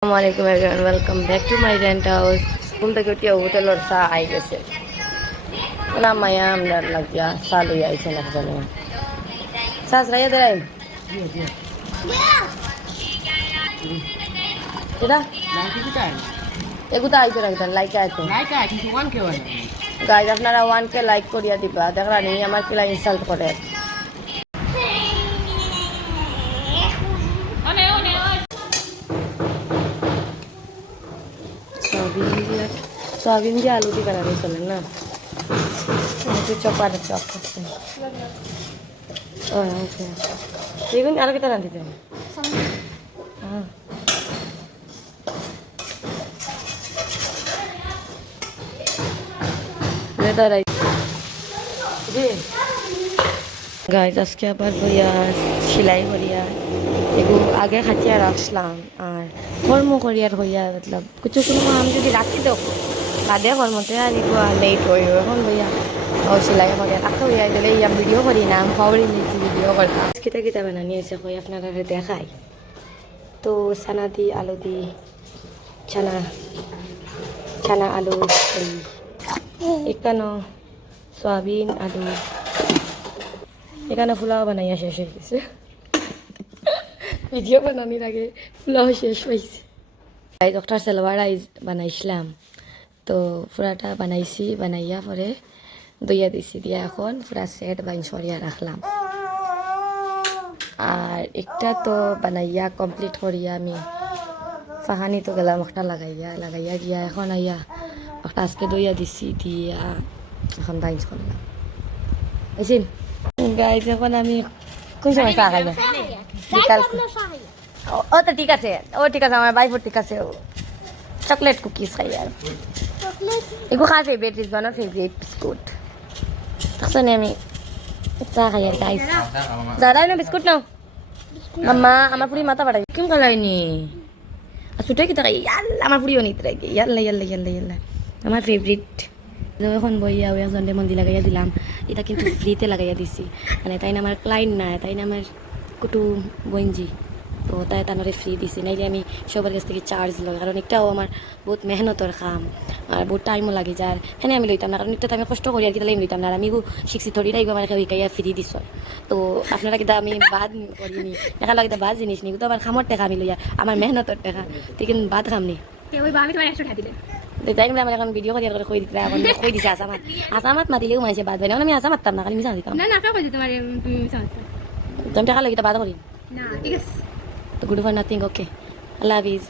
Assalamualaikum everyone, welcome back to my rent house. घूम तक उठी होटल और सा आई कैसे ना माया हमने लग गया साल ही आई से ना चले सास रही इधर आई इधर एक उधर आई तो रखता लाइक आए थे गाइस अपना वन के लाइक करिया दिबा देख रहा नहीं हमारे किला इंसल्ट करे सोयाबीन की आलू की बनानी चले ना तो चौपा चौक बेगुन आलू कितना रांधी थे हाँ जी গাইজ আজকে আবার বইয়া সেলাই করিয়া এগুলো আগে খাটিয়া রাখলাম আর কর্ম করিয়ার হইয়া মতলব কিছু কোনো কাম যদি রাখি তো বাদে কর্মতে আর এগুলো লেট হইব এখন বইয়া ও সেলাই করিয়া রাখা হইয়া দিলে ইয়া ভিডিও করি না আমি খবরই নিয়েছি ভিডিও করতাম কিতা কিতা বানানি আছে কই আপনারা দেখাই তো ছানা দি আলু দি ছানা আলু এখানে সয়াবিন আলু এখানে পোলাও বানাইয়া শেষ হয়ে গেছে ভিডিও বানানোর আগে পোলাও শেষ হয়েছে একটা সালোয়ার রাইস বানাইছিলাম তো পুরাটা বানাইছি বানাইয়া পরে দইয়া দিছি দিয়া এখন পুরা সেট বাইন সরিয়া রাখলাম আর একটা তো বানাইয়া কমপ্লিট করিয়া আমি ফাহানি তো গেলাম একটা লাগাইয়া গিয়া এখন আইয়া একটা আজকে দইয়া দিছি দিয়া এখন বাইন করলাম বুঝছেন গাইজ এখন আমি কোন সময় চা খাই না বিকাল ও তো ঠিক আছে আমার বাইফোর ঠিক আছে চকলেট কুকিজ খাই আর এগুলো খাই favourite is one of favourite biscuit তখন আমি চা খাই আর গাইজ দাদা না বিস্কুট নাও মাম্মা আমার পুরি মাথা বাড়াই কেমন খালাইনি ছুটে কি তাকাই ইয়াল্লা আমার পুরিও নিতে রাখি ইয়াল্লা আমার ফেভারিট এখন বইয়া ওই একজনকে মন্দির লাগাইয়া দিলাম এটা কিন্তু ফ্রিতে লাগাইয়া দিছি মানে তাই না আমার ক্লায়েন্ট না তাই না আমার কুটুম বঞ্জি তো তাই তানরে ফ্রি দিছি নাইলে আমি সবার কাছ থেকে চার্জ লই কারণ একটাও আমার বহুত মেহনতর কাম আর বহুত টাইমও লাগে যার হ্যাঁ আমি লইতাম না কারণ একটা আমি কষ্ট করি আর কি তাহলে আমি লইতাম না আর আমি শিখছি থরিটাই আমার শিকাইয়া ফ্রি দিছ তো আপনারা কিন্তু আমি বাদ করিনি দেখা লাগে বাদ জিনিস নি কিন্তু আমার খামর টেকা আমি লইয়া আমার মেহনতর টেকা ঠিক বাদ খামনি আমি তোমার 100 টাকা দিলে তাই আমরা এখন ভিডিও করি কই দিতে এখন কই দিছে আসামাত মাতিলেও মাইছে বাদ ভাই না আমি আসামাত না খালি মিছা দিতাম না কই তোমার তুমি মিছা তুমি টাকা লাগি তো বাদ করি না ঠিক আছে তো good for nothing okay Allah Hafiz